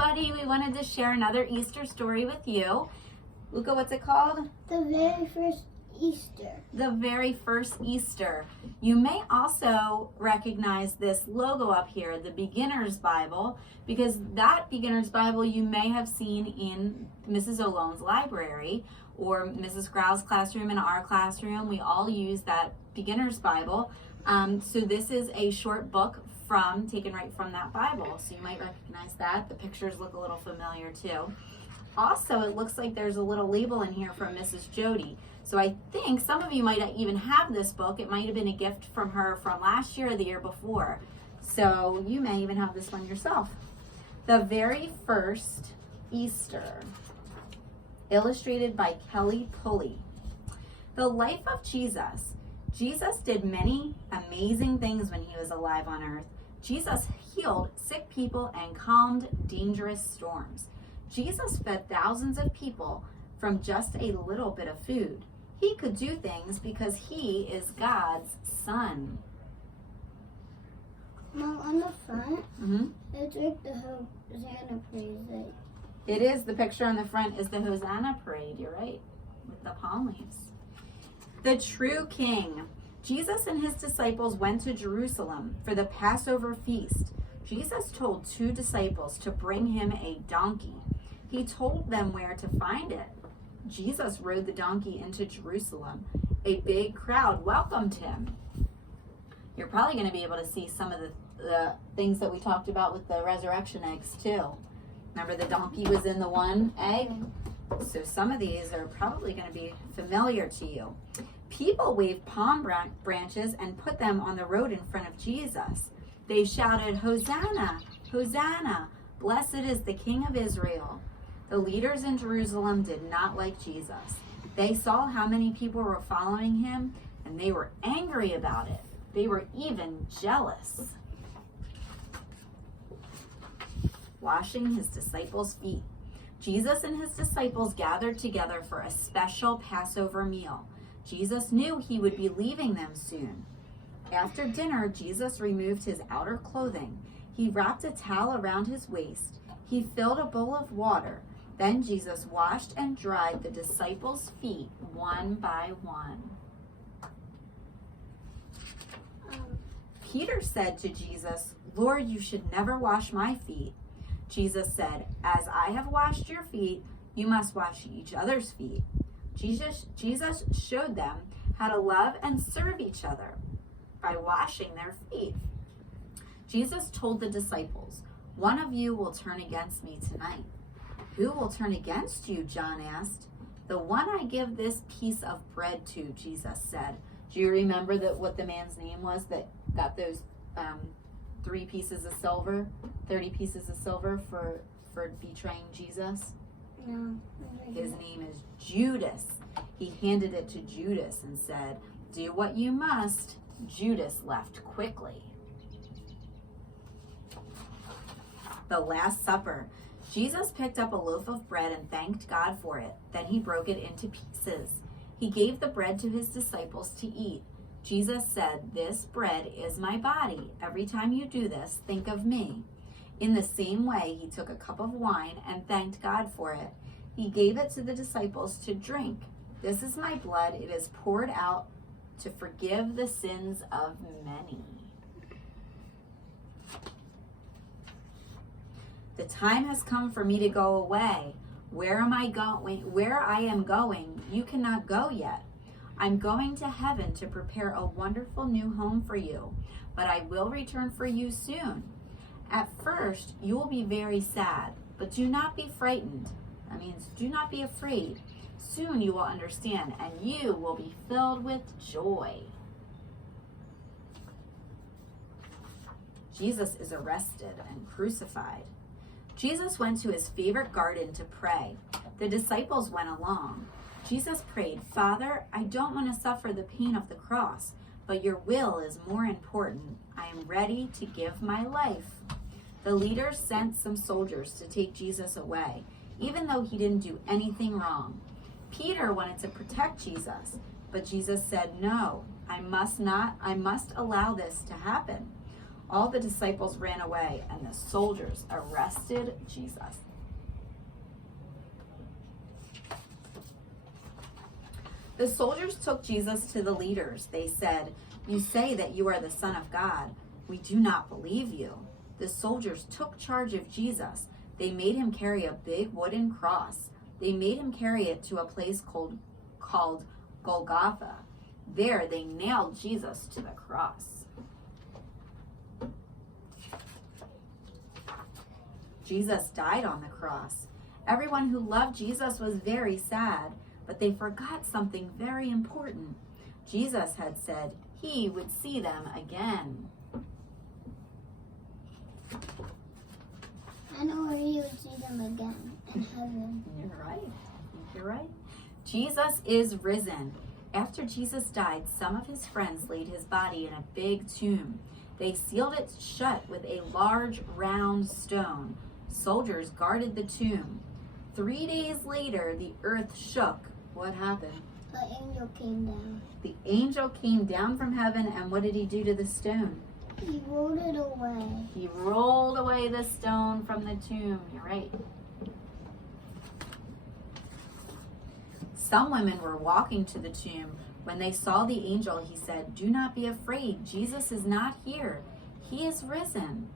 everybody. We wanted to share another Easter story with you. Luca, what's it called? The very first Easter. The very first Easter. You may also recognize this logo up here, the Beginner's Bible, because that Beginner's Bible you may have seen in Mrs. Olone's library or Mrs. Grau's classroom and our classroom. We all use that Beginner's Bible. So this is a short book taken right from that Bible. So you might recognize that. The pictures look a little familiar too. Also, it looks like there's a little label in here from Mrs. Jody. So I think some of you might even have this book. It might have been a gift from her from last year or the year before. So you may even have this one yourself. The very first Easter, illustrated by Kelly Pulley. The life of Jesus. Jesus did many amazing things when he was alive on earth. Jesus healed sick people and calmed dangerous storms. Jesus fed thousands of people from just a little bit of food. He could do things because he is God's son. Mom, on the front, it's like the Hosanna parade. It is. The picture on the front is the Hosanna parade. You're right, with the palm leaves. The true king. Jesus and his disciples went to Jerusalem for the Passover feast. Jesus told 2 disciples to bring him a donkey. He told them where to find it. Jesus rode the donkey into Jerusalem. A big crowd welcomed him. You're probably going to be able to see some of the things that we talked about with the resurrection eggs too. Remember the donkey was in the one egg? So some of these are probably going to be familiar to you. People waved palm branches and put them on the road in front of Jesus. They shouted, "Hosanna, Hosanna, blessed is the King of Israel." The leaders in Jerusalem did not like Jesus. They saw how many people were following him, and they were angry about it. They were even jealous. Washing his disciples' feet. Jesus and his disciples gathered together for a special Passover meal. Jesus knew he would be leaving them soon. After dinner, Jesus removed his outer clothing. He wrapped a towel around his waist. He filled a bowl of water. Then Jesus washed and dried the disciples' feet one by one. Peter said to Jesus, "Lord, you should never wash my feet." Jesus said, "As I have washed your feet, you must wash each other's feet." Jesus showed them how to love and serve each other by washing their feet. Jesus told the disciples, "One of you will turn against me tonight." "Who will turn against you?" John asked. "The one I give this piece of bread to," Jesus said. Do you remember what the man's name was that got those 3 pieces of silver, 30 pieces of silver for betraying Jesus? No. His name is Judas. He handed it to Judas and said, "Do what you must." Judas left quickly. The Last Supper. Jesus picked up a loaf of bread and thanked God for it. Then he broke it into pieces. He gave the bread to his disciples to eat. Jesus said, "This bread is my body. Every time you do this, think of me." In the same way, he took a cup of wine and thanked God for it. He gave it to the disciples to drink. "This is my blood. It is poured out to forgive the sins of many." The time has come for me to go away. Where I am going, you cannot go yet. I'm going to heaven to prepare a wonderful new home for you, but I will return for you soon. At first, you will be very sad, but do not be frightened. That means do not be afraid. Soon you will understand, and you will be filled with joy. Jesus is arrested and crucified. Jesus went to his favorite garden to pray. The disciples went along. Jesus prayed, "Father, I don't want to suffer the pain of the cross, but your will is more important. I am ready to give my life." The leaders sent some soldiers to take Jesus away, even though he didn't do anything wrong. Peter wanted to protect Jesus, but Jesus said, "No, I must allow this to happen." All the disciples ran away, and the soldiers arrested Jesus. The soldiers took Jesus to the leaders. They said, "You say that you are the Son of God. We do not believe you." The soldiers took charge of Jesus. They made him carry a big wooden cross. They made him carry it to a place called Golgotha. There they nailed Jesus to the cross. Jesus died on the cross. Everyone who loved Jesus was very sad, but they forgot something very important. Jesus had said he would see them again. I know where you would see them again, in heaven. You're right. I think you're right. Jesus is risen. After Jesus died, some of his friends laid his body in a big tomb. They sealed it shut with a large round stone. Soldiers guarded the tomb. 3 days later, the earth shook. What happened? An angel came down. The angel came down from heaven, and what did he do to the stone? He rolled it away. He rolled away the stone from the tomb. You're right. Some women were walking to the tomb. When they saw the angel, he said, "Do not be afraid. Jesus is not here. He is risen."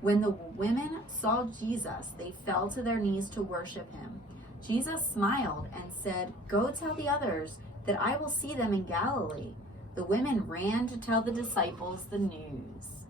When the women saw Jesus, they fell to their knees to worship him. Jesus smiled and said, "Go tell the others that I will see them in Galilee." The women ran to tell the disciples the news.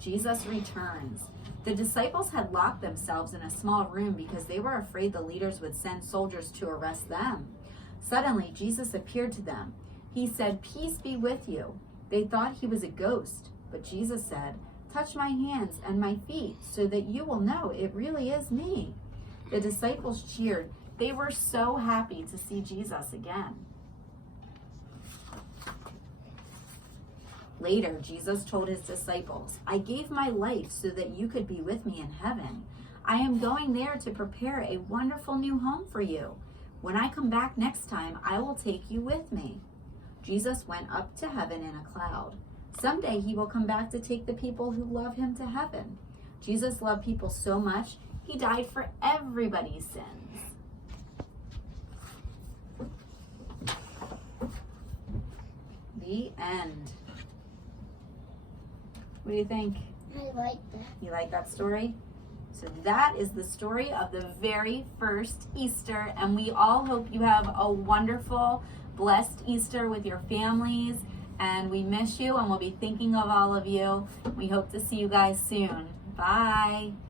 Jesus returns. The disciples had locked themselves in a small room because they were afraid the leaders would send soldiers to arrest them. Suddenly, Jesus appeared to them. He said, "Peace be with you." They thought he was a ghost, but Jesus said, "Touch my hands and my feet so that you will know it really is me." The disciples cheered. They were so happy to see Jesus again. Later, Jesus told his disciples, "I gave my life so that you could be with me in heaven. I am going there to prepare a wonderful new home for you. When I come back next time, I will take you with me." Jesus went up to heaven in a cloud. Someday he will come back to take the people who love him to heaven. Jesus loved people so much, he died for everybody's sins. The end. What do you think? I like that. You like that story? So that is the story of the very first Easter, and we all hope you have a wonderful, blessed Easter with your families, and we miss you and we'll be thinking of all of you. We hope to see you guys soon. Bye.